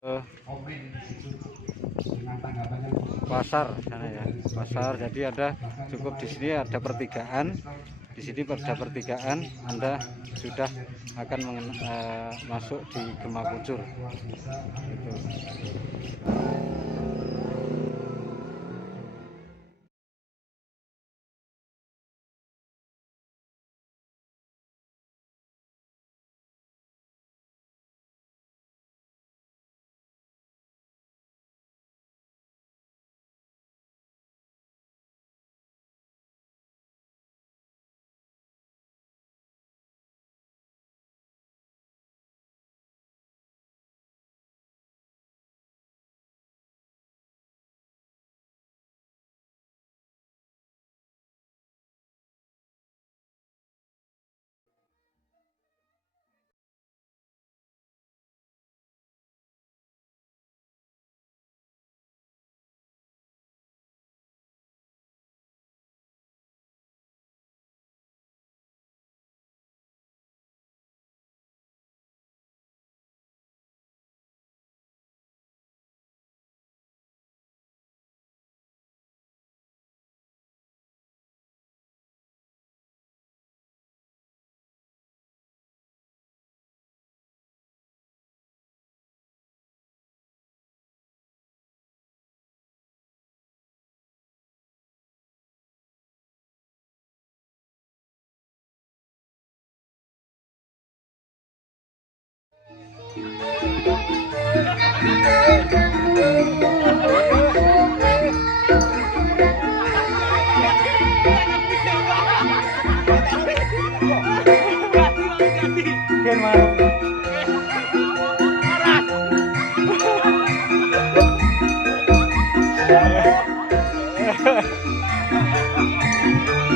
eh, pasar sana ya, pasar. Jadi ada cukup di sini ada pertigaan. Di sini ada pertigaan, Anda sudah akan masuk di Gema Pucur. Itu.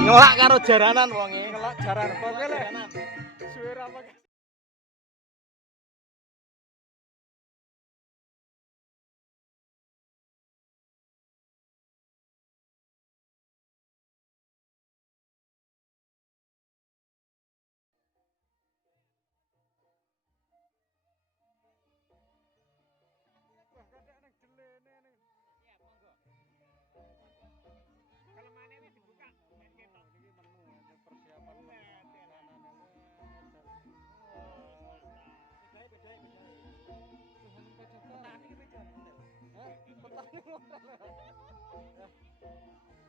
Ngelak karo jaranan wonge. Ngelak jaranan pokoke le. Suwe ra pakai.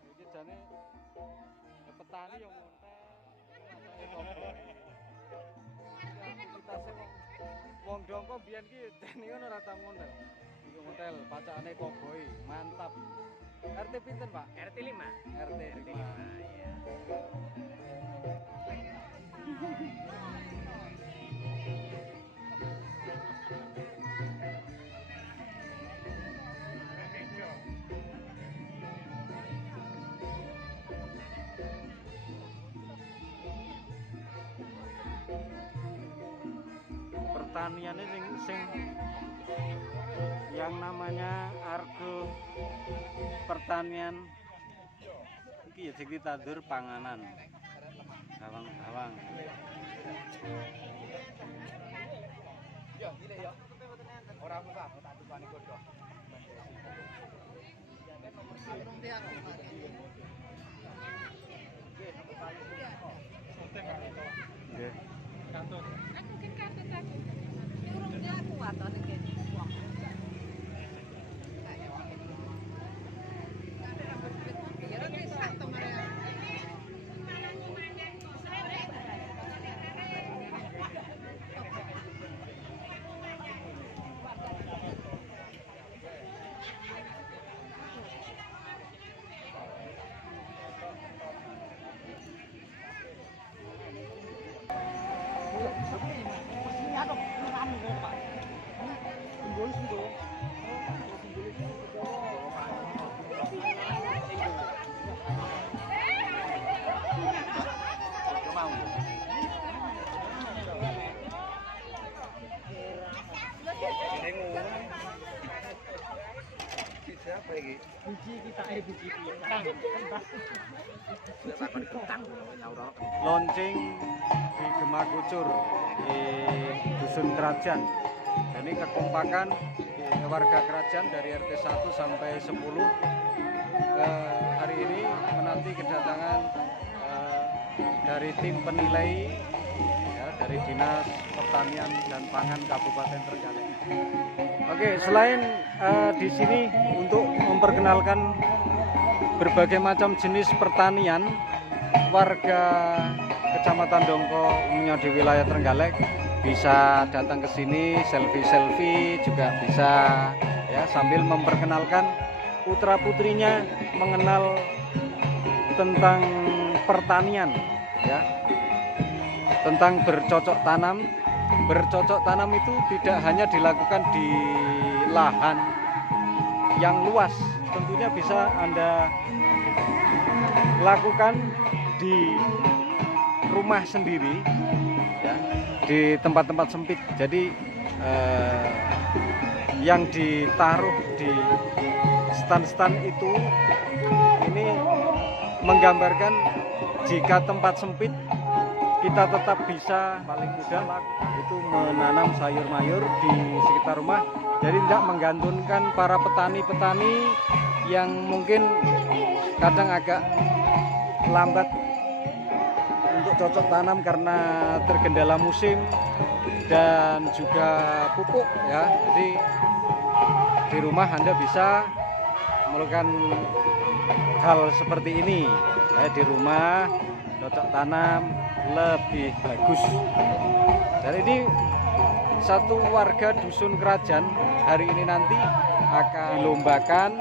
Iki jane petani yang wong dongko biyen ki jane ngono ora tau ngontel. Iki ngontel pacakane koboi, mantap. RT pinten, Pak? RT 5. RT 5. Iya. Pertaniannya sing yang namanya argo pertanian iki ya sing ditandur panganan bawang-bawang. Yo, gile yo. Ora usah, tak tukani godhong. Nggih. Aku mungkin kartu aku. Urungnya aku waton iki. Siapa iki? Biji kita biji kentang. Launching di Gema Pucur di Dusun Kerajaan. Ini kekompakan warga kerajaan dari RT 1 sampai 10 hari ini menanti kedatangan dari tim penilai ya, dari Dinas Pertanian dan Pangan Kabupaten Trenggalek. Oke, selain di sini untuk memperkenalkan berbagai macam jenis pertanian, warga Kecamatan Dongko umumnya di wilayah Trenggalek bisa datang ke sini selfie juga bisa ya, sambil memperkenalkan putra-putrinya mengenal tentang pertanian ya, tentang bercocok tanam. Bercocok tanam itu tidak hanya dilakukan di lahan yang luas, tentunya bisa Anda lakukan di rumah sendiri ya, di tempat-tempat sempit. Jadi yang ditaruh di stand-stand itu ini menggambarkan jika tempat sempit kita tetap bisa paling mudah itu menanam sayur mayur di sekitar rumah. Jadi tidak menggantungkan para petani-petani yang mungkin kadang agak lambat untuk cocok tanam karena tergendala musim dan juga pupuk ya. Jadi di rumah Anda bisa melakukan hal seperti ini ya, di rumah cocok tanam lebih bagus. Dan ini satu warga dusun kerajaan hari ini nanti akan dilombakan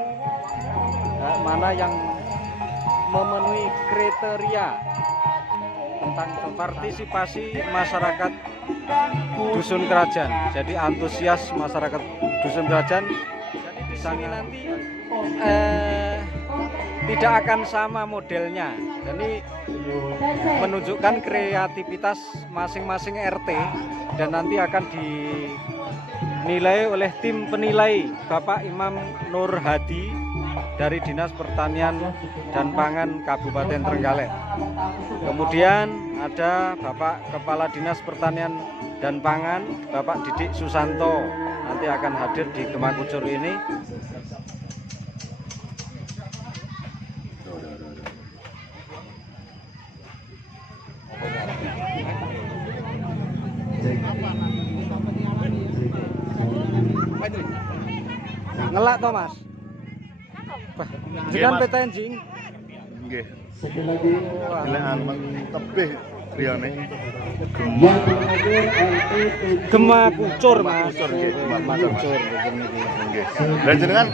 mana yang memenuhi kriteria tentang partisipasi masyarakat dusun kerajaan. Jadi antusias masyarakat dusun kerajaan. Jadi di sini nanti tidak akan sama modelnya. Jadi menunjukkan kreativitas masing-masing RT dan nanti akan dinilai oleh tim penilai Bapak Imam Nur Hadi dari Dinas Pertanian dan Pangan Kabupaten Trenggalek. Kemudian ada Bapak Kepala Dinas Pertanian dan Pangan Bapak Didik Susanto nanti akan hadir di Gemakucur ini. Ngelak to Mas? Jenengan peten jing? Nggih. Dilekan tebih griyane. Gemakucur Mas. Gemakucur nggih. Lah jenengan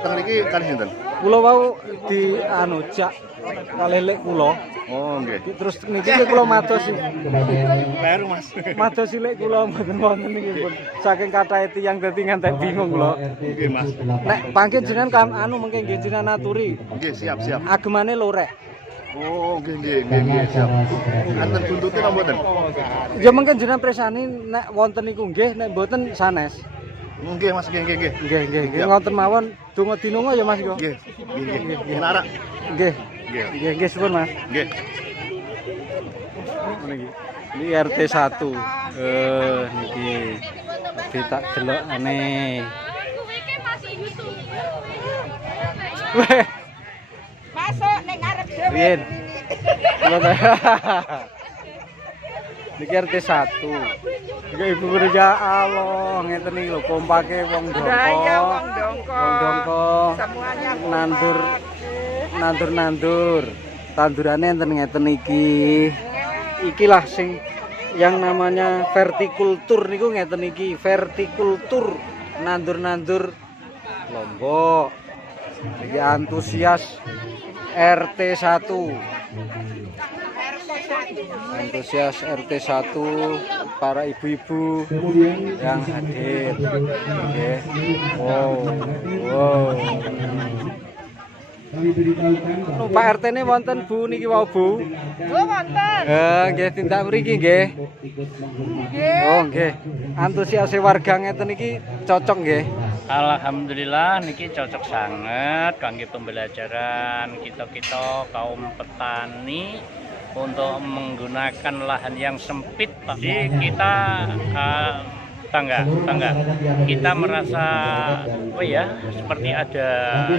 teng mriki kalih sinten? Kula wau di jak kalelek kula. Oh nggih. Terus niki kula mados Baru Mas. mados cilik kula mboten wonten niki pun. Saking kathahe tiyang dadi ngantek bingung kula. Nggih Mas. Nek pangke jenengan mengke nggih jenengan aturi. Nggih siap. Agemane lorek. Oh nggih siap. Anten buntute napa mboten? Ya mungkin jenengan presani nek wonten niku nggih, nek mboten sanes. Nggih Mas, nggih. Nggih ngoten mawon. Donga dinonga ya Mas yo. Nggih. Nggih narak. Nggih. Nggih suwun Mas. Nggih. Niki. Ini RT 1. Niki. Tak delokane. Kuwi ki masih YouTube. Weh, Masuk ning ngarep dhewe. riyen. Niki RT 1. Niki Ibu Guru ya Allah, ngeten iki lho kompake wong dongko. Semuanya Nandur. Tandurane enten ngeten iki. Ikilah sing yang namanya vertikultur niku ngeten iki, vertikultur. Nandur Lombok. Iki antusias RT 1. Antusias RT 1, para ibu-ibu yang hadir. Oke. Wow. Pak RT ini wonten Bu niki wau Bu. wonten. Nggih tindak mriki nggih. Oh nggih. Antusiase warga ngeten iki cocok nggih. Alhamdulillah niki cocok sangat kangge pembelajaran kita kaum petani untuk menggunakan lahan yang sempit. Jadi kita bangga. Kita merasa seperti ada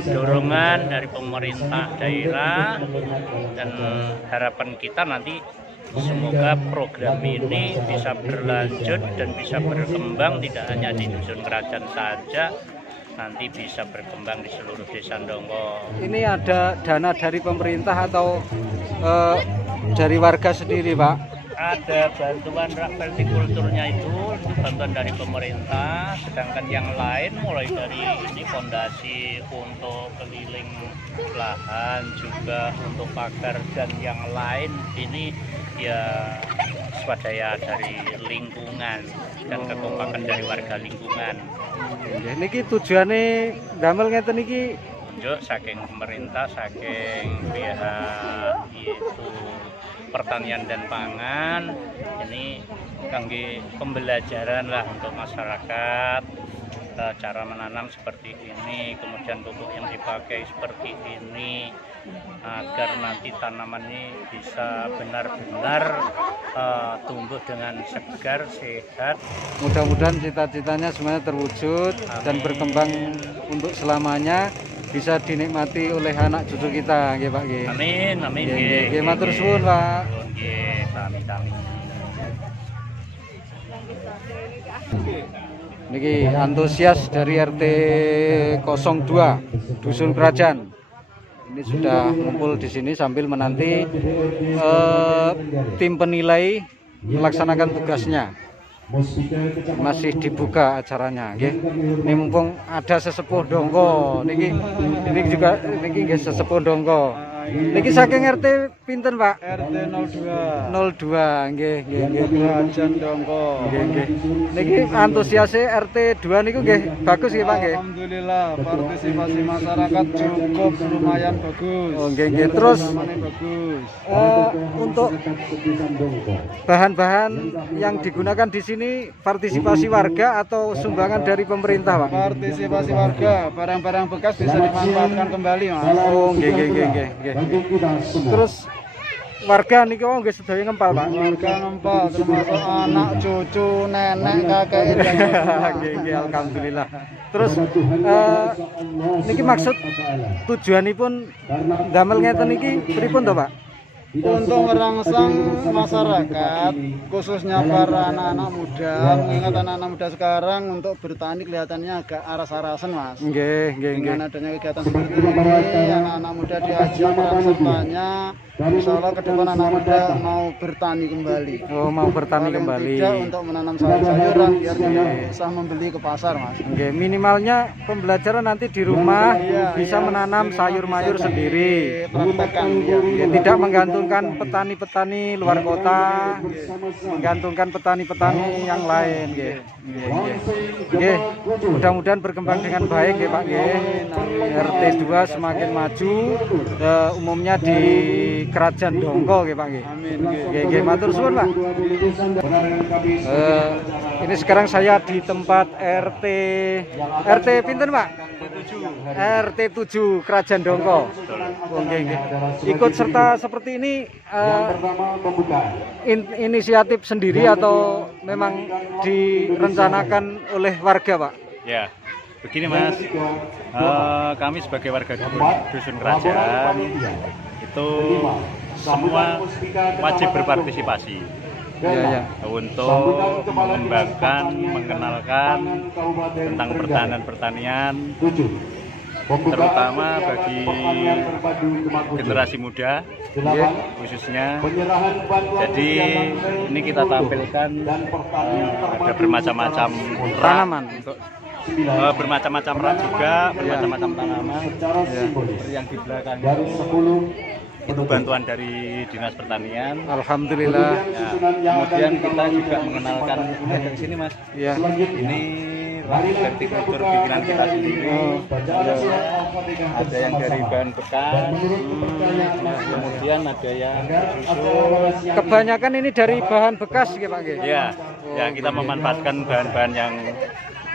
dorongan dari pemerintah daerah, dan harapan kita nanti semoga program ini bisa berlanjut dan bisa berkembang tidak hanya di Dusun Kerajaan saja, nanti bisa berkembang di seluruh desa Ndongko. Ini ada dana dari pemerintah atau dari warga sendiri, Pak? Ada bantuan hortikulturnya itu bantuan dari pemerintah, sedangkan yang lain mulai dari ini fondasi untuk keliling lahan, juga untuk pagar dan yang lain ini ya swadaya dari lingkungan dan kekompakan dari warga lingkungan. Niki tujuannya damel ngeten niki Saking pemerintah, saking pihak itu pertanian dan pangan, ini kangge pembelajaran lah untuk masyarakat, cara menanam seperti ini, kemudian pupuk yang dipakai seperti ini, agar nanti tanaman ini bisa benar-benar tumbuh dengan segar, sehat. Mudah-mudahan cita-citanya semuanya terwujud. Amin. Dan berkembang untuk selamanya, bisa dinikmati oleh anak cucu kita, nggih Pak nggih. Amin, amin nggih. Matur suwun, Pak. Nggih, sami-sami. Niki antusias dari RT 02 Dusun Kerajaan. Ini sudah kumpul di sini sambil menanti tim penilai melaksanakan tugasnya. Masih dibuka acaranya, nggih. Ini mumpung ada sesepuh Ndongko niki juga niki nggih sesepuh Ndongko. Niki saking RT pinten, Pak? RT 02 nggih. Kerajaan Ndongko. Nggih. Niki antusiase RT 2 niku nggih bagus nggih, Pak nggih. Alhamdulillah partisipasi masyarakat cukup lumayan bagus. Oh nggih. Terus bagus. Untuk bahan-bahan yang digunakan di sini partisipasi warga atau sumbangan dari pemerintah, Pak? Partisipasi warga, barang-barang bekas bisa dimanfaatkan kembali, Mas. Oh nggih. Terus warga niki wong nggih sedaya ngempal, Pak. Warga ngempal termasuk anak, cucu, nenek, kakek. Nggih, alhamdulillah. Terus niki maksud tujuanipun damel ngeten niki pripun to, Pak? Untuk merangsang masyarakat, khususnya para anak-anak muda, mengingat anak-anak muda sekarang untuk bertani kelihatannya agak aras-arasan, Mas. Nggih. Dengan adanya kegiatan seperti ini, anak-anak muda diajak peran sertanya. Insya Allah ke depan anak muda mau bertani kembali. Oh, mau bertani kembali. Tidak untuk menanam sayur-sayuran biar tidak usah membeli ke pasar, Mas. Nggih, minimalnya pembelajaran nanti di rumah bisa menanam sayur-mayur sendiri. Praktekkan. Tidak menggantungkan petani-petani luar kota, menggantungkan petani-petani yang lain, nggih. Nggih. Mudah-mudahan berkembang dengan baik, nggih, Pak nggih. RT 2 semakin maju, umumnya di Kerajaan Ndongko, nggih Pak nggih. Amin. Nggih, matur suwun, Pak. Ini sekarang saya di tempat RT pinten, Pak? RT 7 Kerajaan Ndongko. Oh, nggih. Ikut serta seperti ini inisiatif sendiri atau memang direncanakan oleh warga, Pak? Ya, begini Mas, kami sebagai warga Dusun Kerajaan itu semua wajib berpartisipasi untuk mengembangkan, mengenalkan tentang pertanian, terutama bagi generasi muda khususnya. Jadi ini kita tampilkan ada bermacam-macam tanaman, bermacam-macam rak juga, bermacam-macam tanaman. Seperti yang di belakang itu bantuan dari Dinas Pertanian. Alhamdulillah. Ya, kemudian kita juga mengenalkan di sini, Mas. Ya. Ini hortikultur bikinan kita sendiri. Ada yang dari bahan bekas, kemudian ada yang susu. Kebanyakan ini dari bahan bekas, nggih Pak nggih. Ya, kita memanfaatkan bahan-bahan yang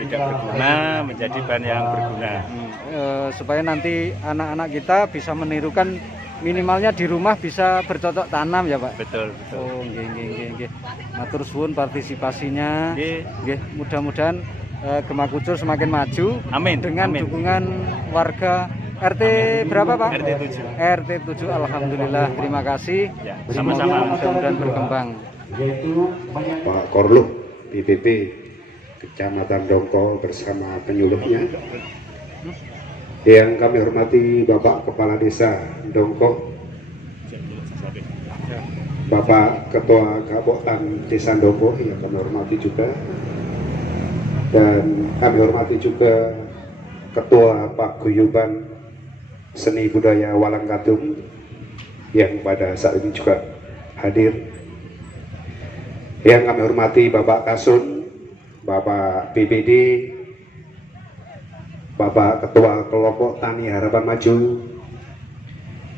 tidak berguna menjadi bahan yang berguna. Supaya nanti anak-anak kita bisa menirukan minimalnya di rumah bisa bercocok tanam ya Pak. Betul, betul. Oh, nggih. Matur suwun partisipasinya. Nggih, mudah-mudahan Gemakucur semakin maju. Amin. Dengan amin. dukungan warga RT berapa Pak? RT 7. RT 7. Alhamdulillah, terima kasih. Ya, Semoga sama-sama. mudah-mudahan berkembang. Pak Korluh BPP Kecamatan Dongko bersama penyuluhnya, yang kami hormati Bapak Kepala Desa Dongko, Bapak Ketua Kabupaten Desa Dongko yang kami hormati juga, dan kami hormati juga Ketua Paguyuban Seni Budaya Walangkatung yang pada saat ini juga hadir, yang kami hormati Bapak Kasun, Bapak BPD, Bapak Ketua Kelompok Tani Harapan Maju,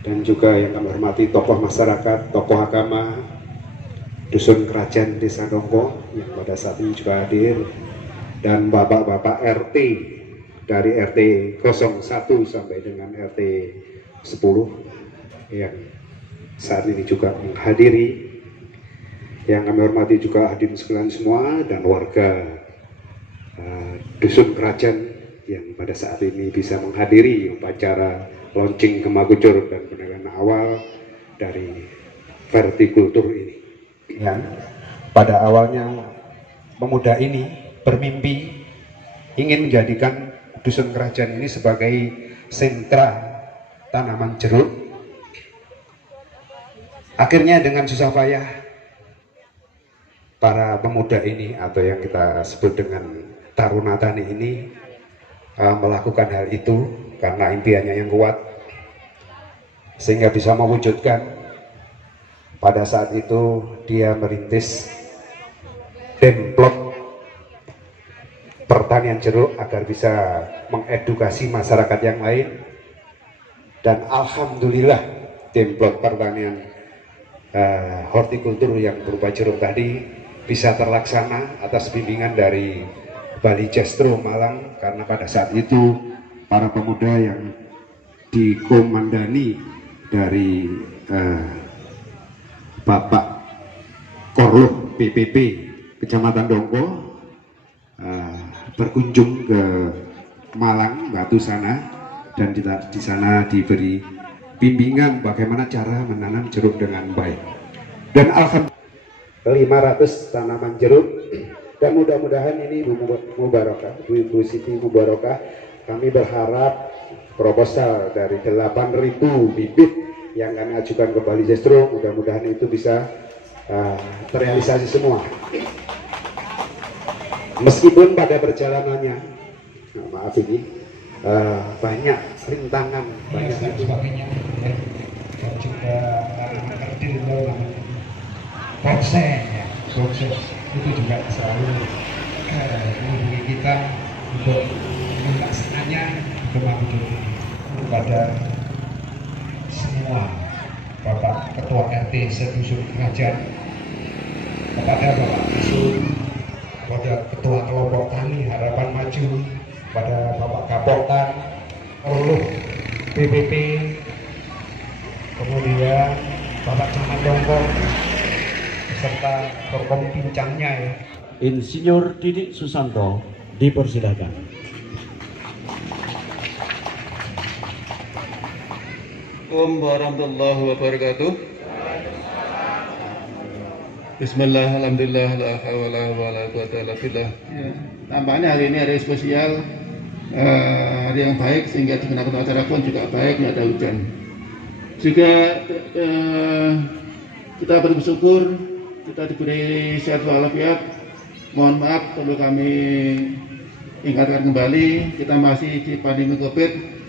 dan juga yang kami hormati tokoh masyarakat, tokoh agama, Dusun Kerajaan Desa Dongko yang pada saat ini juga hadir, dan bapak-bapak RT dari RT 01 sampai dengan RT 10 yang saat ini juga menghadiri. Yang kami hormati juga hadirin sekalian semua dan warga Dusun Kerajaan yang pada saat ini bisa menghadiri upacara launching Gemakucur dan penilaian awal dari vertikultur ini. Yang pada awalnya pemuda ini bermimpi ingin menjadikan Dusun Kerajaan ini sebagai sentra tanaman jeruk. Akhirnya dengan susah payah para pemuda ini atau yang kita sebut dengan Taruna Tani ini melakukan hal itu karena impiannya yang kuat sehingga bisa mewujudkan. Pada saat itu dia merintis demplot pertanian jeruk agar bisa mengedukasi masyarakat yang lain, dan alhamdulillah demplot pertanian hortikultur yang berupa jeruk tadi bisa terlaksana atas bimbingan dari Bali Jestro Malang, karena pada saat itu para pemuda yang dikomandani dari Bapak Korluh PPP Kecamatan Dongko berkunjung ke Malang, Batu sana, dan di sana diberi bimbingan bagaimana cara menanam jeruk dengan baik. Dan alhamdulillah 500 tanaman jeruk, dan mudah-mudahan ini Bu Mubarakah, Bu Siti Mubarakah, kami berharap proposal dari 8.000 bibit yang kami ajukan ke Bali Jestro, mudah-mudahan itu bisa terrealisasi semua. Meskipun pada perjalanannya, maaf ini banyak rintangan, banyak sebagainya, dan juga tanaman kerdil proses itu juga selalu menghubungi kita untuk melaksananya kepada semua Bapak Ketua RT Sedusun Kerajaan, kepada Bapak Kasun, kepada Ketua Kelompok Tani Harapan Maju, kepada Bapak Kapotan, Korluh BPP, kemudian Bapak Camat Dongko, serta Forkom pincangnya ya. Insinyur Didik Susanto dipersilakan. Assalamualaikum warahmatullahi wabarakatuh. Bismillah, alhamdulillah, la hawla wa la quwwata illa billah. Tampaknya hari ini hari spesial, hari yang baik sehingga digunakan acara pun juga baik, tidak ada hujan. Juga kita bersyukur kita diberi sehat walafiat. Mohon maaf perlu kami ingatkan kembali, kita masih di pandemi Covid.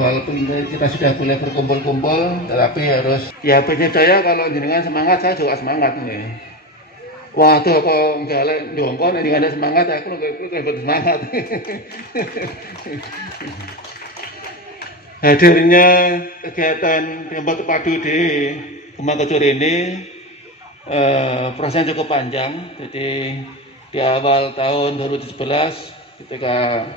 Walaupun kita sudah boleh berkumpul-kumpul, tetapi harus ya percaya kalau jenengan semangat, saya juga semangat nih. Waduh, kok enggak ada dongko, nih ada semangat, aku lebih semangat. Hadirnya kegiatan tempat terpadu di Gemakucur ini prosesnya cukup panjang. Jadi di awal tahun 2017 ketika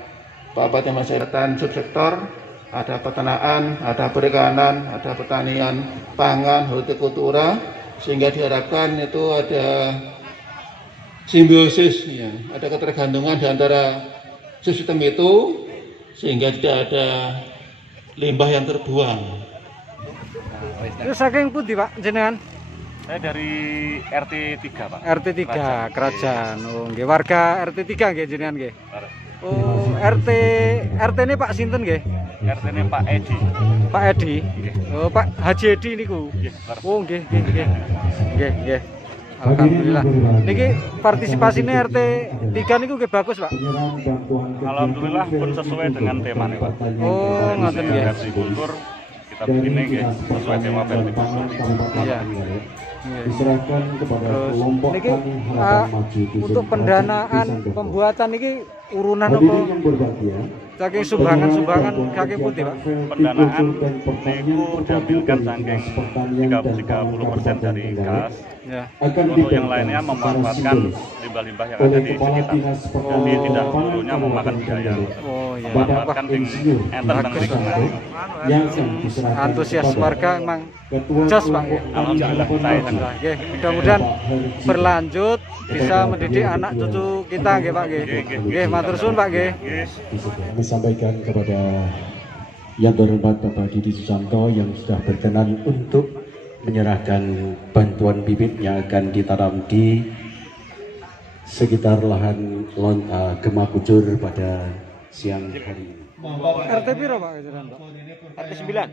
Bapak Masyarakat subsektor ada peternakan, ada perikanan, ada pertanian, pangan, hortikultura, sehingga diharapkan itu ada simbiosis, ya, ada ketergantungan di antara sistem itu, sehingga tidak ada limbah yang terbuang. Terus saking pundi Pak jenengan? Saya dari RT 3 Pak. RT 3 Kerajaan. Oh, nggih warga RT 3 nggih jenengan nggih. Oh, RT ini Pak sinten nggih? RT ini Pak Edi. Pak Edi. Oh, Pak Haji Edi niku. Oh, nggih. Nggih. Alhamdulillah. Niki partisipasinya RT 3 niku nggih bagus, Pak. Alhamdulillah pun sesuai dengan temanya, Pak. Oh, ngoten nggih. Versi kultur kita bikin nggih sesuai tema versi kultur. Iya. Diserahkan kepada kelompok niki tani harapan maju untuk pendanaan pembuatan niki urunan apa? Hadirin yang berbahagia, Saking sumbangan saking putih Pak. Pendanaan niku diambilkan saking 30% dari kas. Ya. Untuk yang lainnya memanfaatkan limbah-limbah yang ada di sekitar. Jadi tidak perlunya memakan biaya. Oh iya. Memanfaatkan enten teng yang diserahkan Antusias kepada warga emang Ketua jos Pak. Kelompok Alhamdulillah saya senang. Oke, mudah-mudahan berlanjut bisa mendidik anak cucu kita nggih Pak nggih. Nggih, matur suwun Pak nggih. Disampaikan kepada yang terhormat Bapak Didi Susanto yang sudah berkenan untuk menyerahkan bantuan bibit yang akan ditanam di sekitar lahan Gema Kucur pada siang hari ini. RT piro Pak jenengan Pak? RT 9.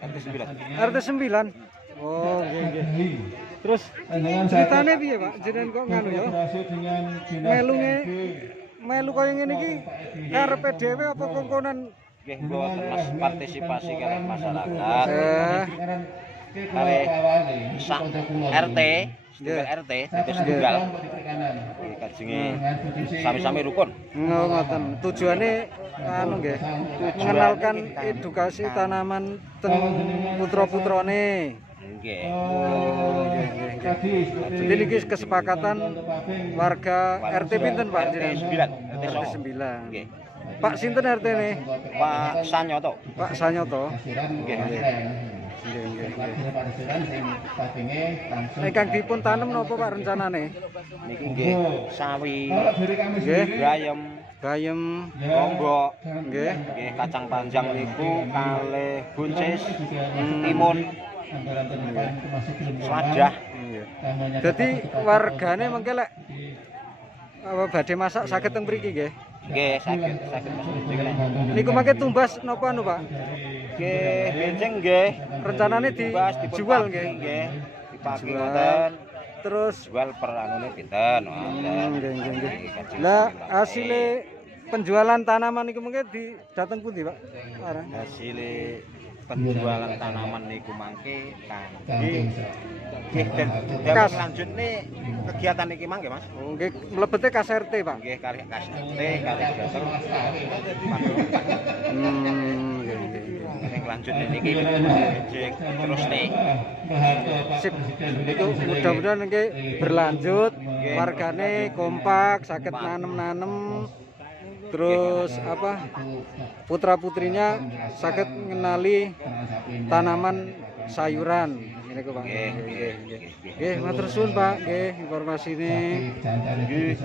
RT 9. RT 9. Oh, nggih. Terus ceritane piye Pak? Jenengan kok nganu ya? Melu kaya ngene iki karepe dhewe apa kongkonan? Nggih, kula Mas partisipasi karo masyarakat. Kare sak RT, setunggal RT, itu setunggal. Iki kajenge sami-sami rukun. Ngoten. Tujuane anu nggih, mengenalkan edukasi tanaman teng putra-putrane. Nggih. Jadi niki kesepakatan warga RT pinten Pak jenengan? RT 9. Nggih. Pak sinten RT ne? Pak Sanyoto. Pak Sanyoto. Nggih. Ingkang dipun tanem napa Pak rencanane? Niki nggih sawi, Nggih, bayem, bayem, lombok, nggih. nggih kacang panjang niku kalih buncis, timun, seladah. Jadi wargane mengke lek apa badhe masak saged teng mriki nggih. Nggih, saged masuk. Niku mangke tumbas napa anu Pak? Nggih, benjing nggih. Rencanane dijual nggih. Nggih, dipaki Jual. ngoten. Terus Jual per anune pinten, ngoten. nggih. Lah hasilnya penjualan tanaman niku mungkin di dateng pundi Pak? Arah. Hasil penjualan tanaman niku mangke kangge nggih dan lanjutne kegiatan iki mangke Mas. Oh nggih mlebete kas RT Pak. Nggih kalih KSRT kalih dasar. Sing lanjutne niki cek terus nih. Sip. Itu mudah-mudahan nggih berlanjut, wargane kompak, saged nanem-nanem. Terus apa putra-putrinya saged mengenali tanaman sayuran ini Pak. Nggih, matur suwun Pak, nggih informasine. Nggih,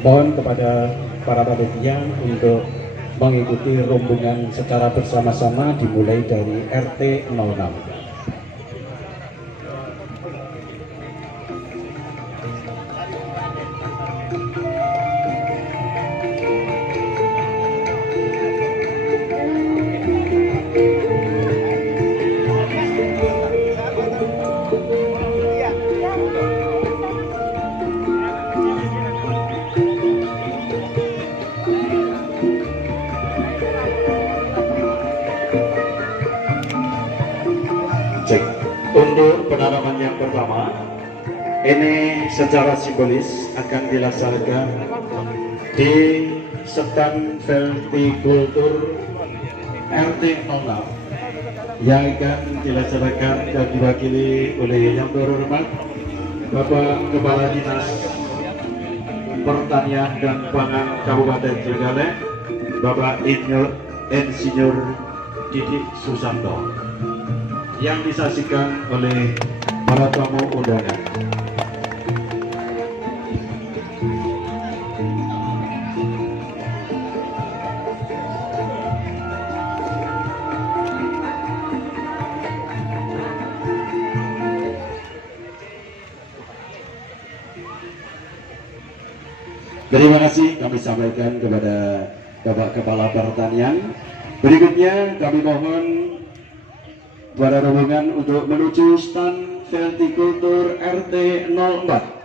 Mohon kepada para panitia untuk mengikuti rombongan secara bersama-sama dimulai dari RT 06. Untuk penanaman yang pertama, ini secara simbolis akan dilaksanakan di stand Vertikultur RT 06 yang akan dilaksanakan dan diwakili oleh yang terhormat Bapak Kepala Dinas Pertanian dan Pangan Kabupaten Trenggalek, Bapak Insinyur Didik Susanto, yang disaksikan oleh para tamu undangan. Terima kasih kami sampaikan kepada Bapak Kepala Pertanian. Berikutnya kami mohon para rombongan untuk menuju stand Veltikultur RT 04.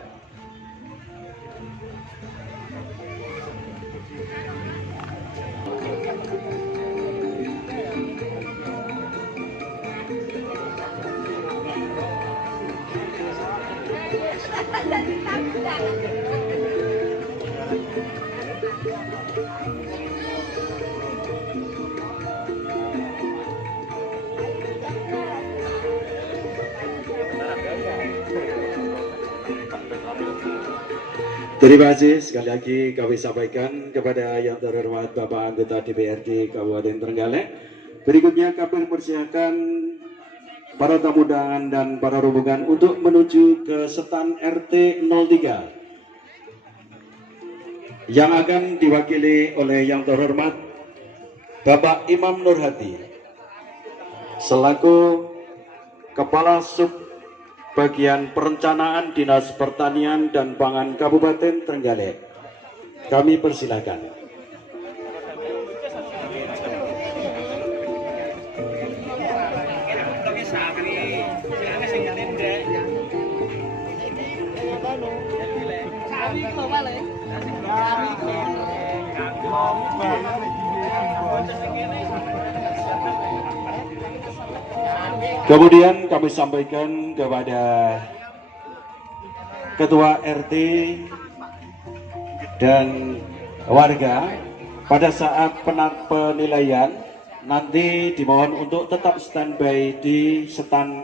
Terima kasih sekali lagi kami sampaikan kepada yang terhormat Bapak Anggota DPRD Kabupaten Trenggalek. Berikutnya kami persilakan para tamu undangan dan para rombongan untuk menuju ke stand RT 03 yang akan diwakili oleh yang terhormat Bapak Imam Nurhati selaku Kepala Bagian Perencanaan Dinas Pertanian dan Pangan Kabupaten Trenggalek. Kami persilakan. Kemudian kami sampaikan kepada Ketua RT dan warga pada saat penilaian nanti dimohon untuk tetap standby di stand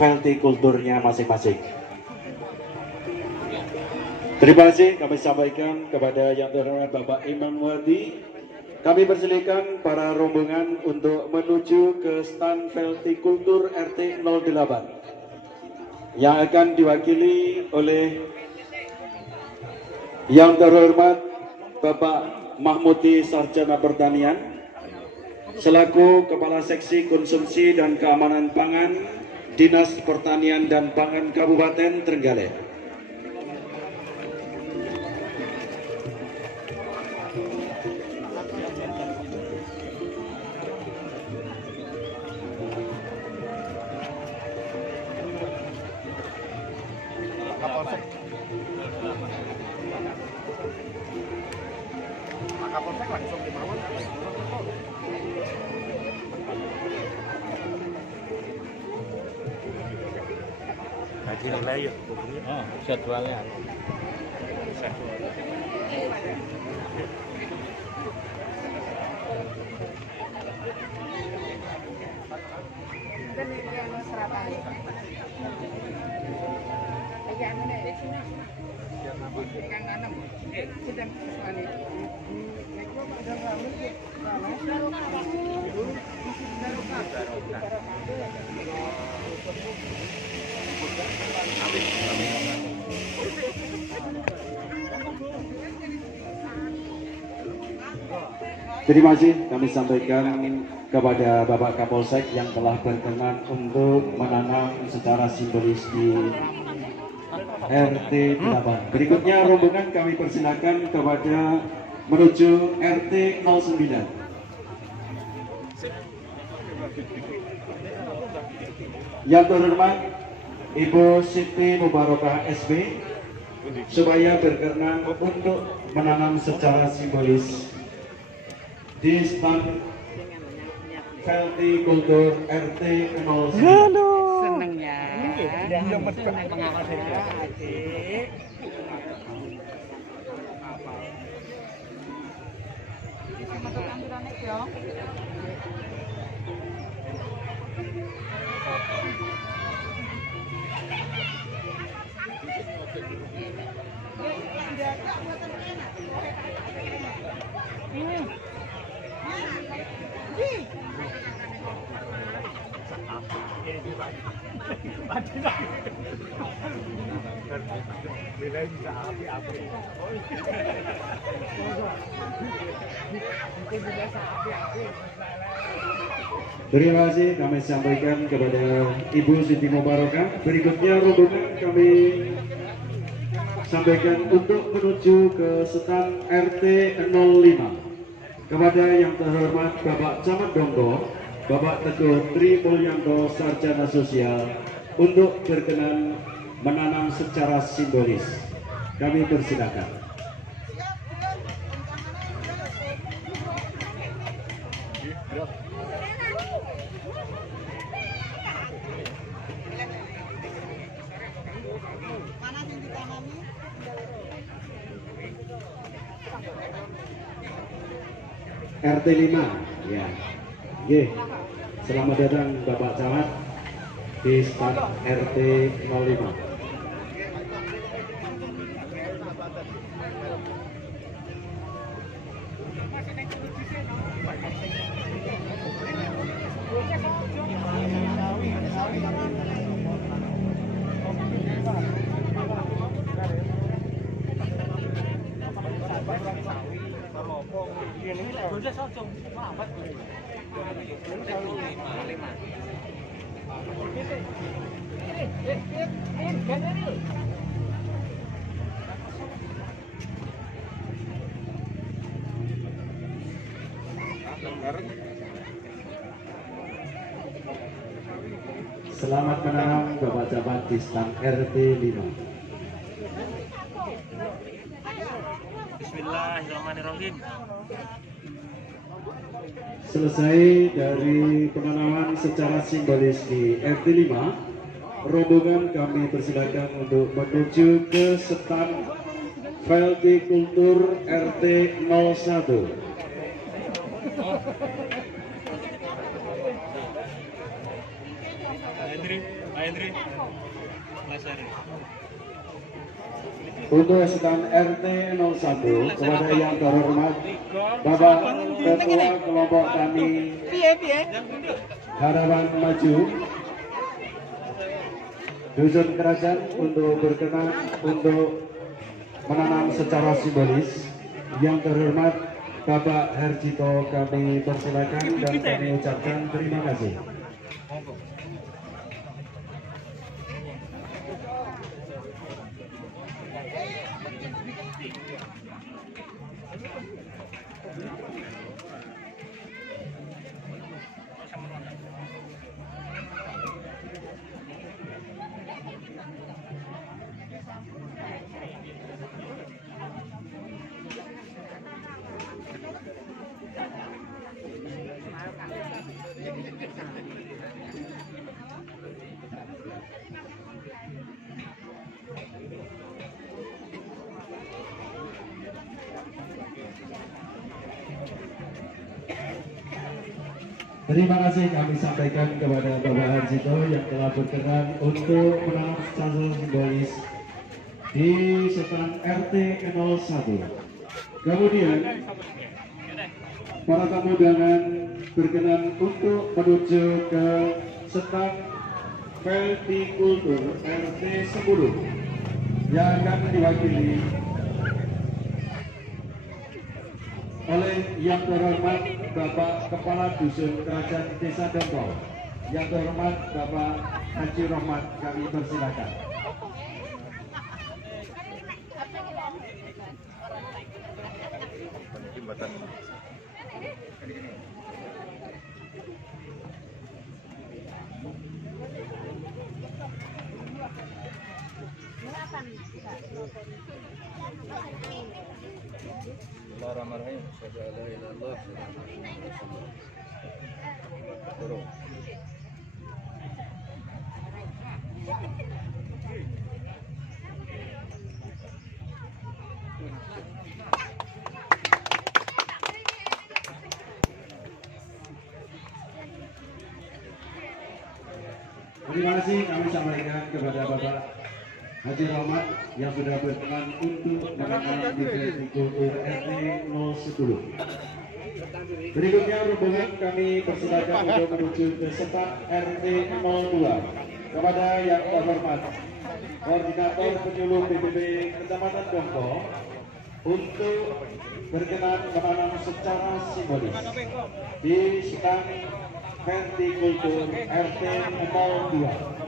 Veltikulturnya masing-masing. Terima kasih kami sampaikan kepada yang terhormat Bapak Imam Nurhati. Kami persilakan para rombongan untuk menuju ke stand Veltikultur RT 08 yang akan diwakili oleh yang terhormat Bapak Mahmudi Sarjana Pertanian selaku Kepala Seksi Konsumsi dan Keamanan Pangan Dinas Pertanian dan Pangan Kabupaten Trenggalek. Jadwalnya. Terima kasih kami sampaikan kepada Bapak Kapolsek yang telah berkenan untuk menanam secara simbolis di RT 8. Berikutnya rombongan kami persilakan kepada menuju RT 09. Yang terhormat Ibu Siti Mubarokah SB supaya berkenan untuk menanam secara simbolis di stand Veltikultur RT 09. Seneng ya. Seneng pengawal dari adik. Sama tukang pironek ya. Terima kasih kami sampaikan kepada Ibu Siti Mubarakah. Berikutnya rombongan kami sampaikan untuk menuju ke stand RT 05. Kepada yang terhormat Bapak Camat Dongko, Bapak Teguh Tri Mulyanto Sarjana Sosial untuk berkenan menanam secara simbolis. Kami persilakan. RT 5 ya. Oke. Selamat datang Bapak Camat di stand RT 05. Selamat menanam Bapak Camat di stand RT 5. Bismillahirrahmanirrahim. Selesai dari penanaman secara simbolis di RT 5, rombongan kami persilakan untuk menuju ke stand Veltikultur RT 01. Untuk stand RT 01 kepada yang terhormat Bapak Ketua Kelompok Tani Harapan Maju Dusun Kerajaan untuk berkenan untuk menanam secara simbolis. Yang terhormat Bapak Herjito kami persilakan dan kami ucapkan terima kasih. Terima kasih kami sampaikan kepada Bapak Herjito yang telah berkenan untuk menanam secara simbolis di stand RT 01. Kemudian para tamu undangan berkenan untuk menuju ke stand Veltikultur RT 10 yang akan diwakili oleh yang terhormat Bapak Kepala Dusun Kerajaan Desa Dongko. Yang terhormat Bapak Haji Rahmat kami persilakan. Terima kasih kami sampaikan kepada Bapak Haji Rahmat yang sudah berkenan untuk mengenal di Kultur RT 010. Berikutnya rombongan kami persilakan untuk menuju ke stand RT 02 kepada yang terhormat Koordinator Penyuluh PBB Kecamatan Dongko untuk berkenan menanam secara simbolis di stand Vertikultur RT 02.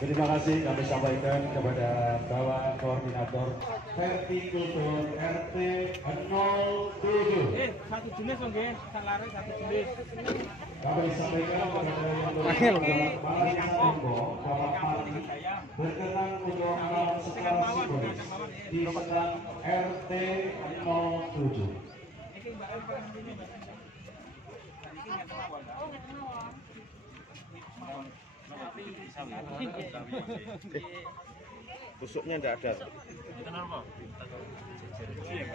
Terima kasih kami sampaikan kepada Bapak Koordinator Vertikultur RT 07. Satu jenis nggih, salare satu jenis. Kami sampaikan kepada yang berkenan Bapak Mari berkenan untuk menanam secara simbolis di stand RT 07. Busuknya tidak ada.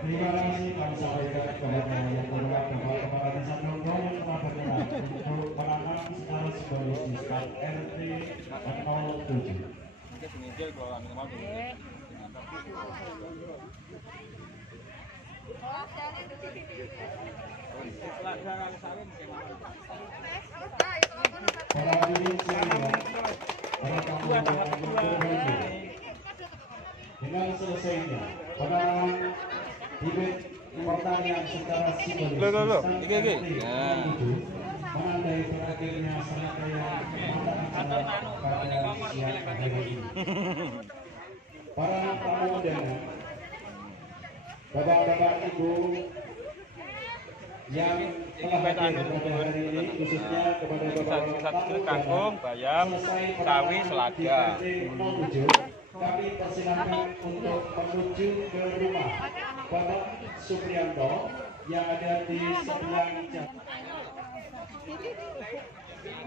Terima kasih kami sampaikan kepada yang terhormat Bapak Kepala Desa Dongko yang telah berkenan untuk menanam secara simbolis di stand RT 07. Para hadirin sekalian, para tamu yang berbahagia, dengan selesainya penanaman bibit pertanian secara simbolis menandai berakhirnya serangkaian acara pada siang hari ini. Para tamu undangan, Bapak-bapak, Ibu yang telah hadir pada hari ini, khususnya kepada Bapak kangkung, bayam, sawi, selada. Kami persilakan untuk menuju ke rumah Bapak Supriyanto yang ada di sebelah jalan.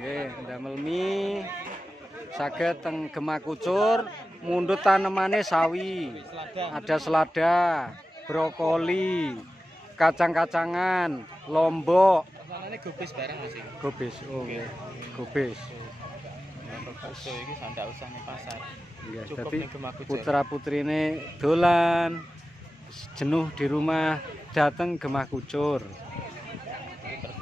Nggih, ndamel mie saged teng Gemakucur, mundhut tanemane sawi. Ada selada, brokoli, kacang-kacangan, lombok. Masalahnya gubis barang masih. Gubis, oh nggih. Gubis. Bakso iki ndak usah ning pasar. Nggih, Cukup dadi ning Gemakucur. putra-putrine dolan jenuh di rumah dateng Gemakucur.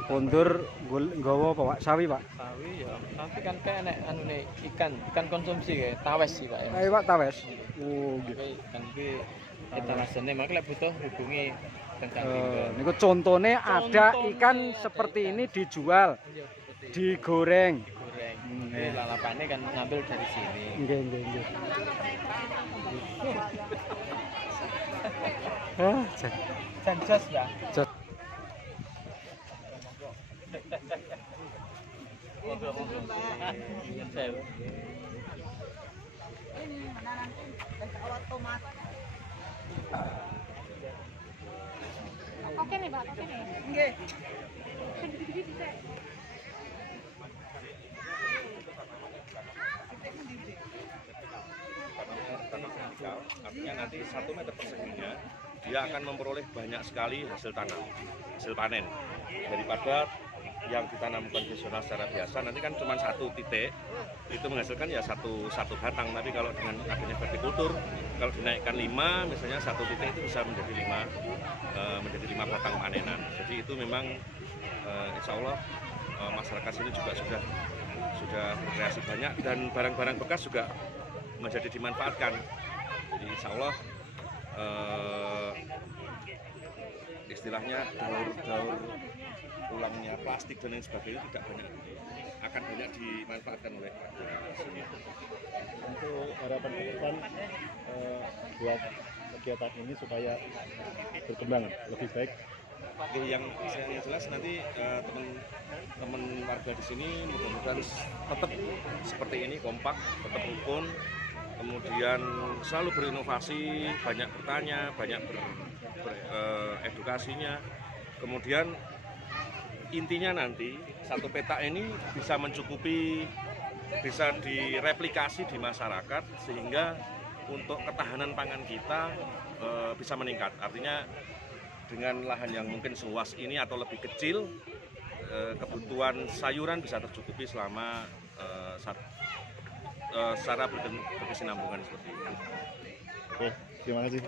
Kondur nggawa apa Pak? Sawi, Pak. Sawi ya, tapi kan kayak enek anune ikan konsumsi kayak tawes sih Pak. Ayo Pak tawes. Oh nggih. Kan ki etalasene mak lek butuh hubungi tentang Niku contone ada ikan seperti ini dijual, digoreng. Ini lalapannya kan ngambil dari sini. Nggih, nggih, nggih. Jan jos ya. Jos. Ini menanam tomat. Oke nih, Pak. Oke nih. Nggih. Artinya nanti 1 meter perseginya dia akan memperoleh banyak sekali hasil tanam, hasil panen daripada yang ditanam konvensional secara biasa. Nanti kan cuma 1 titik itu menghasilkan ya satu batang, tapi kalau dengan adanya vertikultur, kalau dinaikkan 5 misalnya 1 titik itu bisa menjadi 5 batang panenan. Jadi itu memang insya Allah masyarakat sini juga sudah berkreasi banyak dan barang-barang bekas juga menjadi dimanfaatkan. Jadi insya Allah istilahnya daur ulangnya plastik dan lain sebagainya akan banyak dimanfaatkan oleh sini. Untuk harapan ke depan buat kegiatan ini supaya berkembang lebih baik? Oke, yang jelas nanti teman-teman warga di sini mudah-mudahan tetap seperti ini, kompak, tetap rukun, kemudian selalu berinovasi, banyak bertanya, banyak beredukasinya. Kemudian intinya nanti satu peta ini bisa mencukupi, bisa direplikasi di masyarakat sehingga untuk ketahanan pangan kita bisa meningkat. Artinya dengan lahan yang mungkin seluas ini atau lebih kecil, kebutuhan sayuran bisa tercukupi selama secara berkesinambungan seperti ini. Oke, terima kasih.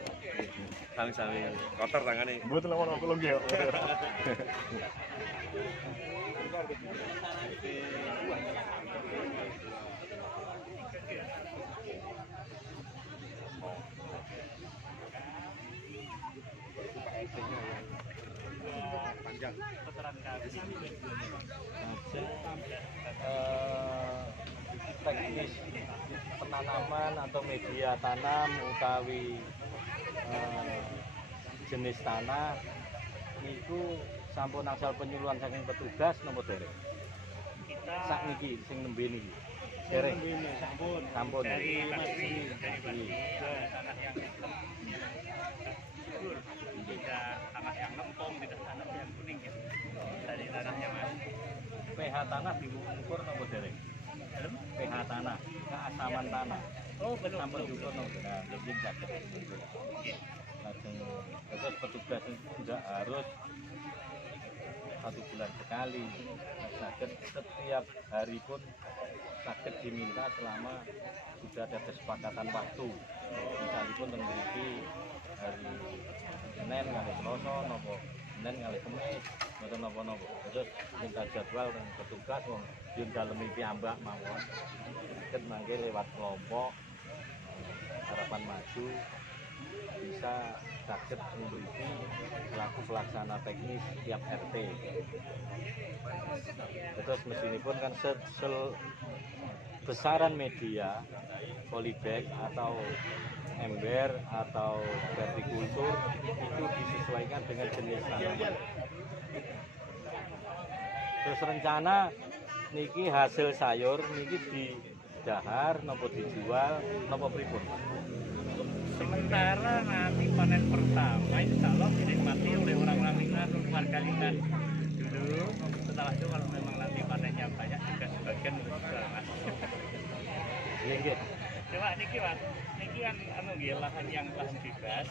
Sami-sami. Kotor tangannya. Betul lawan aku lagi. Panjang. Teknis penanaman atau media tanam utawi jenis tanah itu sampun asal penyuluhan saking petugas nomor dereng. Sak niki sing nembe niki. Dereng. Sampun. Dari tanah yang tidak tanah yang lempung, tidak tanah yang kuning ya. Dari tanahnya Mas. pH tanah diukur nomor dereng. pH tanah, keasaman tanah. Oh, belum. Sampun diukur nomor. Nah, jadi sakit. Terus petugas itu tidak harus 1 bulan sekali. Sakit setiap hari pun sakit diminta selama sudah ada kesepakatan waktu. Misalnya pun memiliki hari Senin kali Selasa, nopo Senin kali Kamis, nopo. Terus minta jadwal dan petugas wong yen dalem piyambak mawon. Sakit mangke lewat kelompok Harapan Maju bisa sakit memiliki selaku pelaksana teknis tiap RT. Terus mesinipun kan besaran media polybag atau ember atau vertikultur itu disesuaikan dengan jenis tanaman. Terus rencana niki hasil sayur niki didahar nopo dijual nopo pripun? Sementara nanti panen pertama insya Allah dinikmati oleh orang-orang Lingkungan, warga Lingkungan dulu. Setelah itu kalau memang nanti panennya banyak juga sebagian jual Mas. Iya. Coba niki Mas, niki kan lahan yang lahan bebas.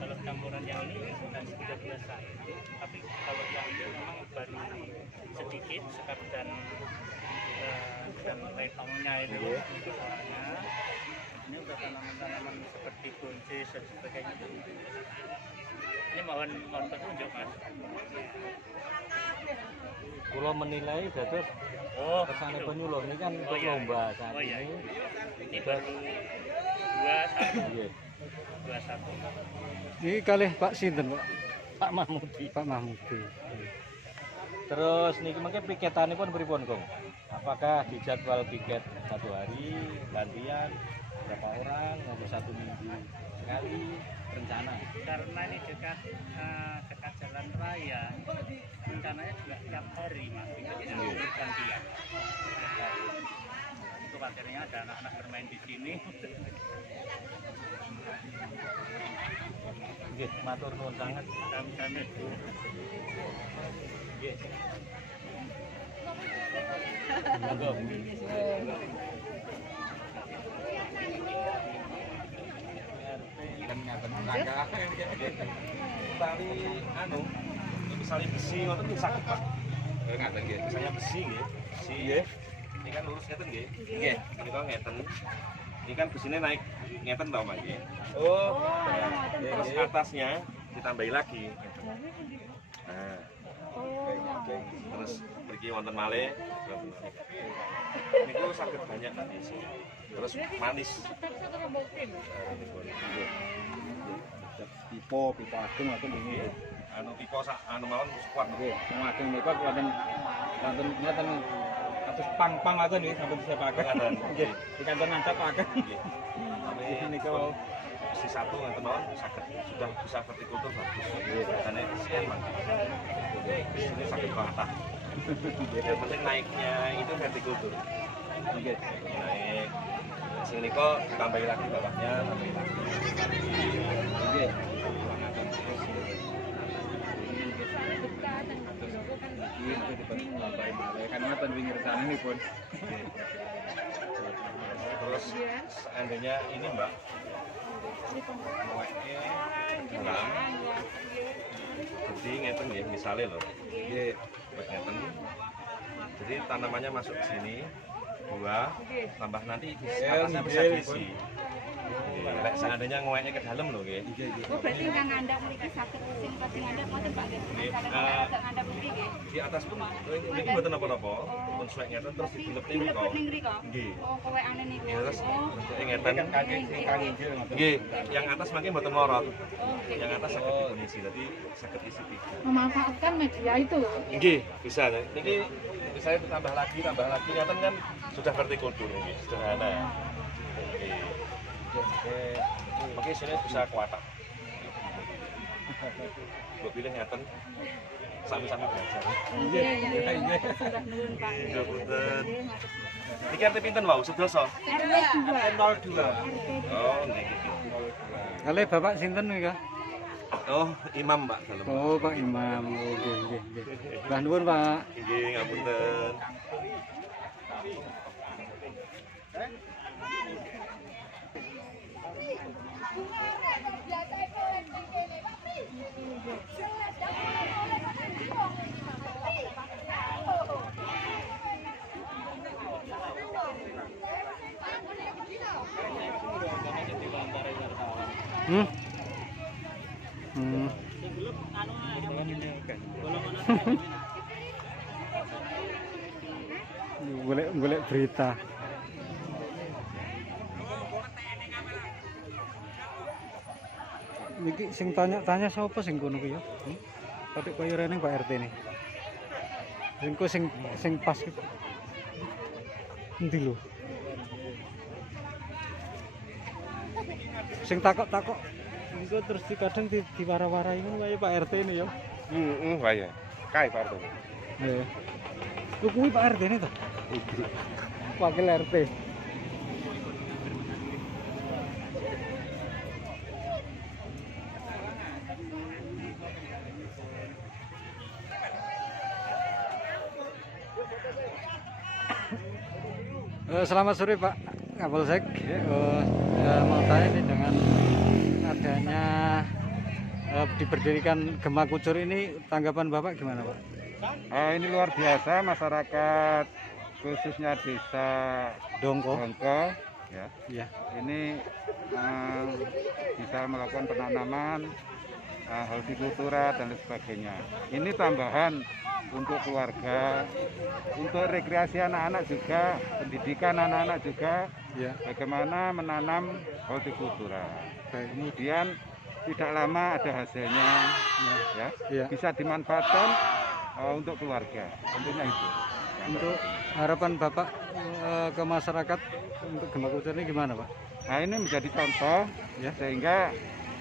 Kalau campuran yang ini sudah biasa. Tapi kalau yang ini memang baru sedikit sekap dan letongnya itu soalnya. Ini udah tanaman-tanaman seperti buncis dan sebagainya. Ini mohon petunjuk Mas. Kulo menilai dados kesane penyuluh ini kan untuk lomba saat ini. Ini baru 21. Ini kalih Pak sinten, Pak? Pak Mahmudi. Pak Mahmudi. Terus niki mangke piketanipun pripun, Kong? Apakah dijadwal piket 1 hari gantian berapa orang atau 1 minggu sekali rencana? Karena ini dekat jalan raya, rencananya juga tiap hari Mas, piketnya gantian. Itu akhirnya ada anak-anak bermain di sini. Nggih, matur nuwun sangat. Kami Nggih. Monggo. Misalnya besi ngoten nggih sakit Pak. Ngaten nggih, misalnya besi nggih. Besi nggih. Ini kan lurus ngeten nggih. Nggih, menika ngeten. Ini kan besinya naik ngeten tau Pak nggih. Oh. Terus atasnya ditambahi lagi. Nah. Terus pergi wonten malih. Niku sakit banyak nanti sih. Terus manis. Pipo ageng ngoten nggih. Anu pipo anu mawon kuat nggih. Wong ageng menika wonten ngeten atus pang-pang ngoten nggih sampun disepakaken. Nggih, di kantor nancap ageng. Nggih. Niku si satu ngeten mawon saged sudah bisa vertikultur bagus. Karena efisien Mas. Ini sakit patah. Yang penting naiknya itu vertikultur. Naik sini kok tambahin lagi bawahnya, tambahin lagi. Terus seandainya ini Mbak, jadi ngeten ya, misalnya loh, ngeten. Jadi tanamannya masuk ke sini, buah, tambah nanti atasnya bisa diisi. Lek seandainya ngoeknya ke dalam loh, nggih. Oh, berarti nggak ngandap mriki saged sing pasti ngandap ngoten Pak nggih. Kalau ngandap mriki nggih. Di atas pun niki mboten apa-apa, pun suwek ngeten terus dilep ning mriko. Nggih. Oh, kowekane niku. Terus bentuke ngeten. Nggih, yang atas mangke mboten lorot. Yang atas saged dipunisi, dadi saged isi tiga. Memanfaatkan media itu. Nggih, bisa. Niki misalnya tambah lagi ngeten kan sudah vertikultur nggih, sederhana. Oke, sini bisa kuatak. Gue pilih ngeten, sami-sami belajar. Iya. Sudah nuwun Pak. Iya, punten. Niki RT pinten wau? Sedoso? RT 02. Oh, nggih. Kali Bapak sinten nika? Oh, Imam Pak dalem. Oh, Pak Imam. Oh, nggih. Mbah nuwun, Pak. Nggih, ngapunten. Golek berita. Niki sing tanya sapa sing kono ki ya? Padha kaya rene Pak RT nih. Engko sing pas ki. Endi lho? Sing takok-takok engko terus kadang diwara-warai ngono kaya Pak RT ini ya. Wae. Kae Pak RT. Nggih. Lho kuwi Pak RT ini to? Wakil RT. Selamat sore Pak Kapolsek. Mau tanya nih dengan adanya diberdirikan Gema Kucur ini, tanggapan Bapak gimana Pak? Ini luar biasa, masyarakat khususnya desa Dongko ya. Iya. Ini bisa melakukan penanaman hortikultura dan lain sebagainya. Ini tambahan untuk keluarga, untuk rekreasi anak-anak juga, pendidikan anak-anak juga, ya. Bagaimana menanam hortikultura. Kemudian tidak lama ada hasilnya, ya. Bisa dimanfaatkan untuk keluarga, tentunya itu. Untuk harapan Bapak ke masyarakat untuk Gema Kucur ini gimana Pak? Nah, ini menjadi contoh, ya, sehingga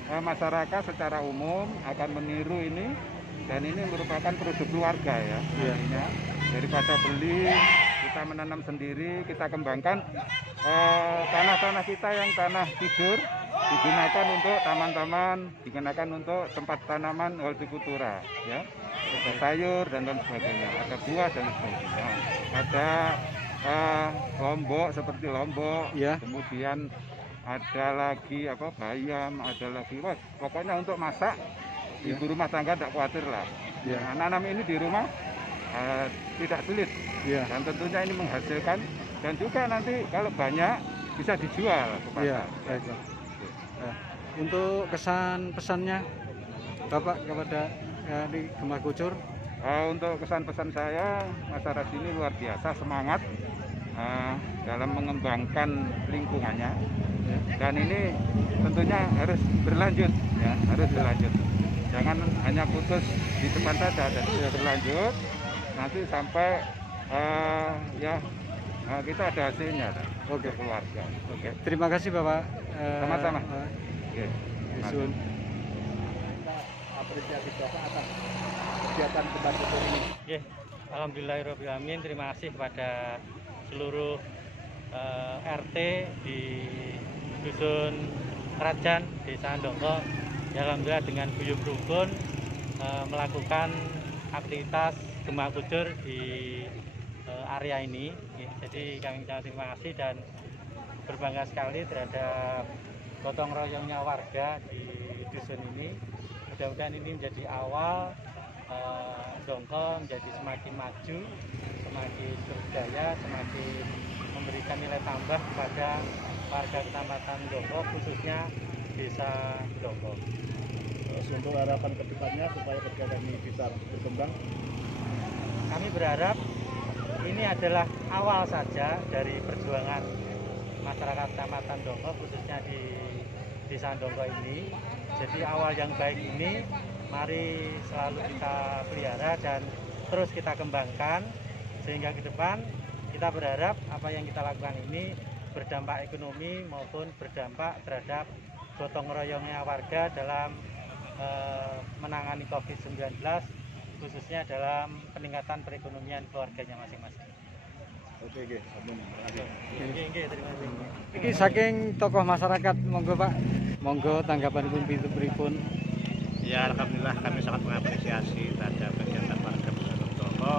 masyarakat secara umum akan meniru ini. Dan ini merupakan produk keluarga ya. Artinya daripada beli, kita menanam sendiri, kita kembangkan tanah-tanah kita yang tanah tidur digunakan untuk taman-taman, digunakan untuk tempat tanaman hortikultura, ya. Ada sayur dan lain sebagainya, ada buah dan lain sebagainya. Ada lombok seperti lombok, ya. Kemudian ada lagi bayam, ada lagi pokoknya untuk masak. Ibu rumah tangga tidak khawatir lah. Ya. Nah, nanam ini di rumah tidak sulit. Ya. Dan tentunya ini menghasilkan dan juga nanti kalau banyak bisa dijual ke pasar. Ya, baiklah. Nah, untuk kesan pesannya Bapak kepada di Gema Kucur? Untuk kesan pesan saya, masyarakat sini luar biasa semangat dalam mengembangkan lingkungannya. Ya. Dan ini tentunya harus berlanjut, ya, harus berlanjut. Jangan hanya putus di depan saja, dan berlanjut nanti sampai kita ada hasilnya. Oke, keluarga. Oke. Terima kasih Bapak. Sama-sama. Dusun. Apresiasi Bapak atas kegiatan kembar dusun ini. Alhamdulillahirrahmanirrahim. Terima kasih kepada seluruh RT di Dusun Krajan, Desa Andongko. Ya, alhamdulillah dengan guyub rukun melakukan aktivitas Gema Kucur di area ini. Jadi kami sangat terima kasih dan berbangga sekali terhadap gotong royongnya warga di dusun ini. Mudah-mudahan ini menjadi awal Dongko menjadi semakin maju, semakin berjaya, semakin memberikan nilai tambah kepada warga Kecamatan Dongko, khususnya Desa Dongko. Untuk harapan kedepannya supaya kegiatan ini bisa berkembang, kami berharap ini adalah awal saja dari perjuangan masyarakat Kecamatan Dongko, khususnya di Desa Dongko ini. Jadi awal yang baik ini mari selalu kita pelihara dan terus kita kembangkan, sehingga ke depan kita berharap apa yang kita lakukan ini berdampak ekonomi maupun berdampak terhadap gotong royongnya warga dalam menangani COVID-19, khususnya dalam peningkatan perekonomian keluarganya masing-masing. Oke, terima kasih. Iki saking tokoh masyarakat, monggo Pak, monggo tanggapan pripun. Ya, alhamdulillah kami sangat mengapresiasi terhadap kegiatan warga Dusun Dongko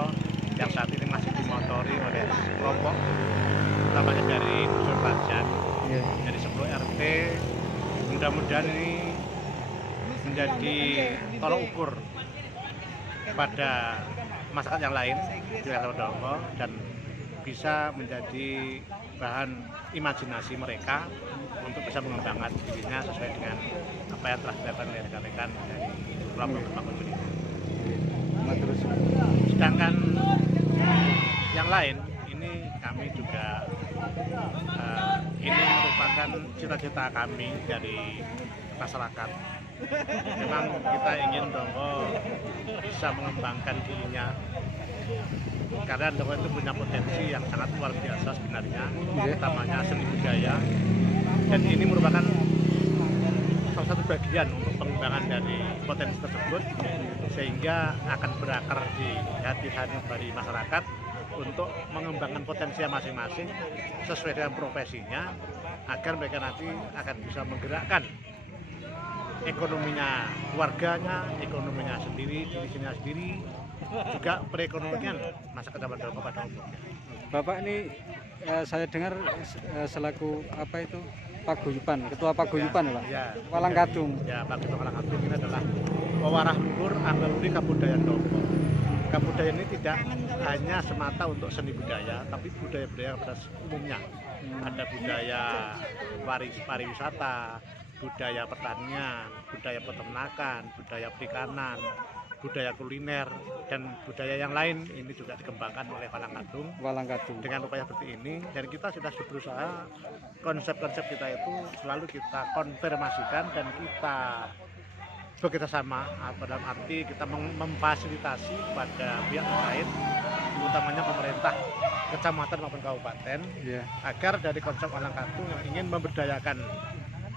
yang saat ini masih dimotori oleh kelompok, utamanya dari Dusun Krajan, dari 10 RT. Mudah-mudahan ini menjadi tolok ukur pada masyarakat yang lain di Desa Dongko dan bisa menjadi bahan imajinasi mereka untuk bisa mengembangkan dirinya sesuai dengan apa yang telah dilakukan oleh rekan-rekan dari kelompok Gema Kucur ini. Sedangkan yang lain ini kami juga ini merupakan cita-cita kami dari masyarakat. Memang kita ingin Dongko bisa mengembangkan dirinya karena Dongko itu punya potensi yang sangat luar biasa sebenarnya, utamanya seni budaya, dan ini merupakan salah satu bagian untuk pengembangan dari potensi tersebut, sehingga akan berakar di hati-hati dari masyarakat untuk mengembangkan potensinya masing-masing sesuai dengan profesinya, agar mereka nanti akan bisa menggerakkan ekonominya warganya, ekonominya sendiri, dirinya sendiri, juga perekonomian masyarakat Dongko pada umumnya. Bapak ini saya dengar selaku apa itu paguyuban, ketua paguyuban ya, Pak? Ya, Walangkadung. Ya, paguyuban Walangkadung ini adalah pewarah luhur anggaluri kabudayaan Dongko. Kabudayaan ini tidak hanya semata untuk seni budaya, tapi budaya-budaya pada umumnya. Ada budaya pariwisata, budaya pertanian, budaya peternakan, budaya perikanan, budaya kuliner, dan budaya yang lain ini juga dikembangkan oleh Walangkadung dengan upaya seperti ini. Dan kita sudah berusaha konsep-konsep kita itu selalu kita konfirmasikan dan kita bekerja sama, dalam arti kita memfasilitasi kepada pihak terkait, utamanya pemerintah kecamatan maupun kabupaten, agar dari konsep Walangkadung yang ingin memberdayakan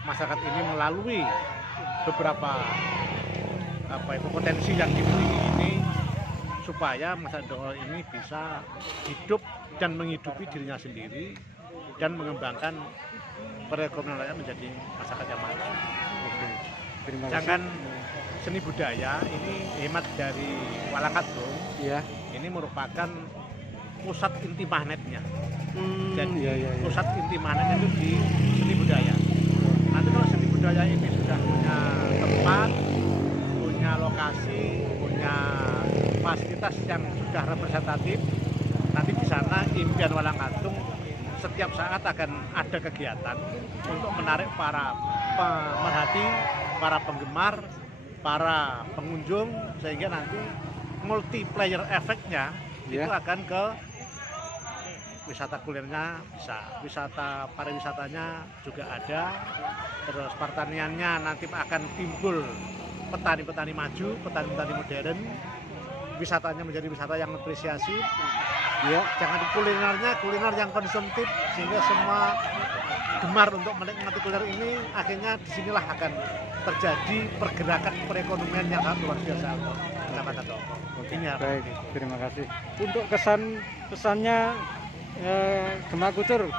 masyarakat ini melalui beberapa potensi yang dimiliki ini, supaya masyarakat Dongko ini bisa hidup dan menghidupi dirinya sendiri dan mengembangkan perekonomian rakyat menjadi masyarakat yang maju. Sedangkan seni budaya ini hemat dari Walangkadung, ini merupakan pusat inti magnetnya. Jadi pusat inti magnetnya itu di seni budaya. Nanti kalau seni budaya ini sudah punya tempat, punya lokasi, punya fasilitas yang sudah representatif, nanti di sana impian Walangkadung setiap saat akan ada kegiatan untuk menarik para pemerhati, para penggemar, para pengunjung, sehingga nanti multiplayer efeknya itu akan ke wisata kulinernya bisa, wisata pariwisatanya juga ada, terus pertaniannya nanti akan timbul petani-petani maju, petani-petani modern, wisatanya menjadi wisata yang apresiasi, Ya. Jangan kulinernya kuliner yang konsumtif sehingga semua gemar untuk menikmati kuliner ini, akhirnya disinilah akan terjadi pergerakan perekonomian yang sangat luar biasa untuk Kecamatan Dongko. Ini baik, terima kasih. Untuk pesannya Gema Kucur,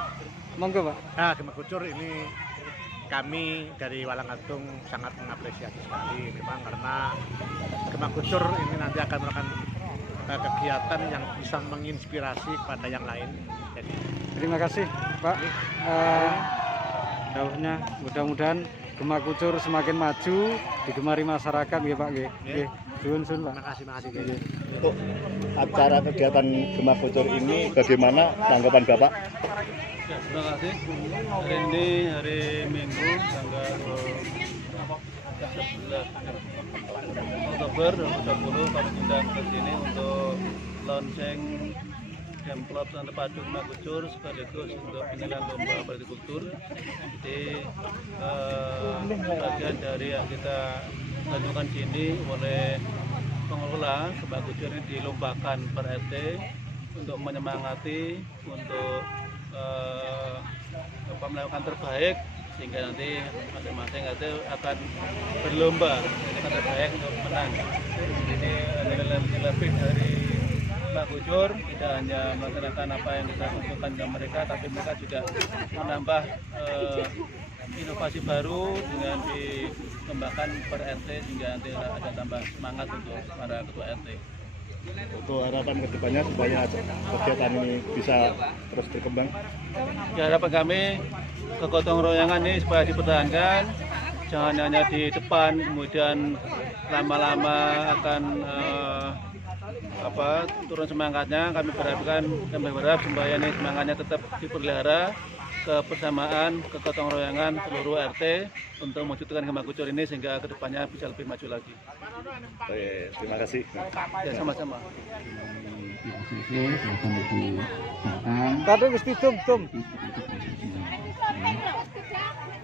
monggo Pak. Nah, Gema Kucur ini kami dari Walangatung sangat mengapresiasi sekali, memang karena Gema Kucur ini nanti akan melakukan kegiatan yang bisa menginspirasi kepada yang lain. Jadi terima kasih Pak. Dawuhnya mudah-mudahan Gema Kucur semakin maju, digemari masyarakat ya Pak. Nggih. Suwun Pak. Makasih. Untuk acara kegiatan Gema Kucur ini bagaimana tanggapan Bapak? Ya, terima kasih. Hari ini hari Minggu tanggal 11 Oktober 2020 kami diundang ke sini untuk launching Demplot Terpadu Gema Kucur sekaligus untuk penyelenggaraan lomba hortikultur. Jadi bagian dari yang kita lakukan sini oleh pengelola Gema Kucur ini dilombakan per RT untuk menyemangati untuk melakukan terbaik, sehingga nanti masing-masing RT akan berlomba yang terbaik untuk menang. Jadi lebih dari Gema Kucur tidak hanya melaksanakan apa yang kita untukkan ke mereka, tapi mereka juga menambah inovasi baru dengan dikembangkan per RT sehingga nanti ada tambah semangat untuk para ketua RT. Untuk harapan kedepannya supaya kegiatan ini bisa terus berkembang. Ya, harapan kami kegotong royongan ini supaya dipertahankan, jangan hanya di depan kemudian lama-lama akan turun semangatnya. Kami berharap supaya ini semangatnya tetap dipelihara, kebersamaan kegotong royongan seluruh RT untuk mewujudkan Gema Kucur ini sehingga kedepannya bisa lebih maju lagi. Oke, terima kasih. Ya, sama-sama. Kado mesti tum.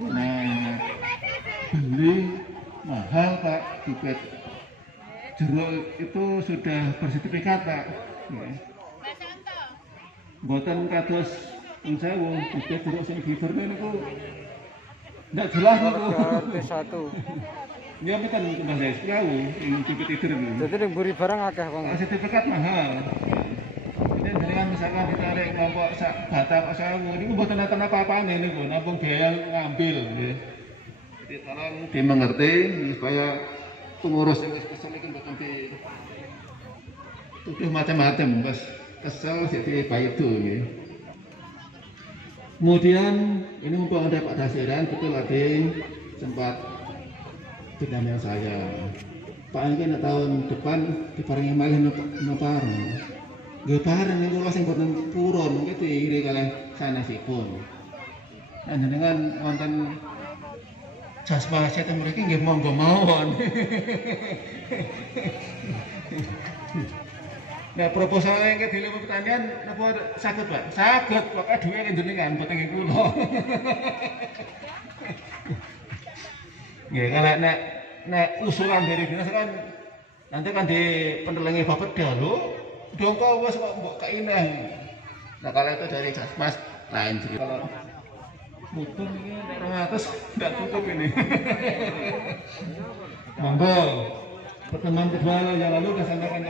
Nah, beli mahal Pak, tiket jeruk itu sudah bersertifikat Pak. Mboten kados sewu, tiket jeruk sing gibernya niku ndak jelas niku. T1. Ya kan Mbah Des tahu yang tiket tidur niku. Dadi ning mburi barang akeh Bang. Sertifikat mahal. Ini jenengan misalkan ditarik kelompok sak batang sewu niku mboten nonton apa-apane niku, nampung biaya ngambil nggih. Jadi tolong dimengerti supaya pengurus yang kesel iki mboten tuduh macam-macam, Mas. Kesel jadi baik itu nggih. Kemudian ini mumpung ada Pak Dasiran, betul tadi sempat dengan saya. Pak ini tahun depan diparingi malih napa nggih bareng niku sing boten purun nggih diiri kalih sanesipun. Panjenengan wonten jasma setan mriki nggih monggo mawon. Nah, proposalnya yang di luar pertanian apa sakit Pak? Sakit, pokoknya duit yang jenengan buat yang kulo. Ya, kalau nek usulan dari dinas kan nanti kan di penelengi Bapeda lo, Dongko wes kok mbok kaineh. Nah, kalau itu dari Jasmas lain cerita. Kalau mutu ini 200 tidak tutup ini. Monggo pertemuan kedua yang lalu saya sampaikan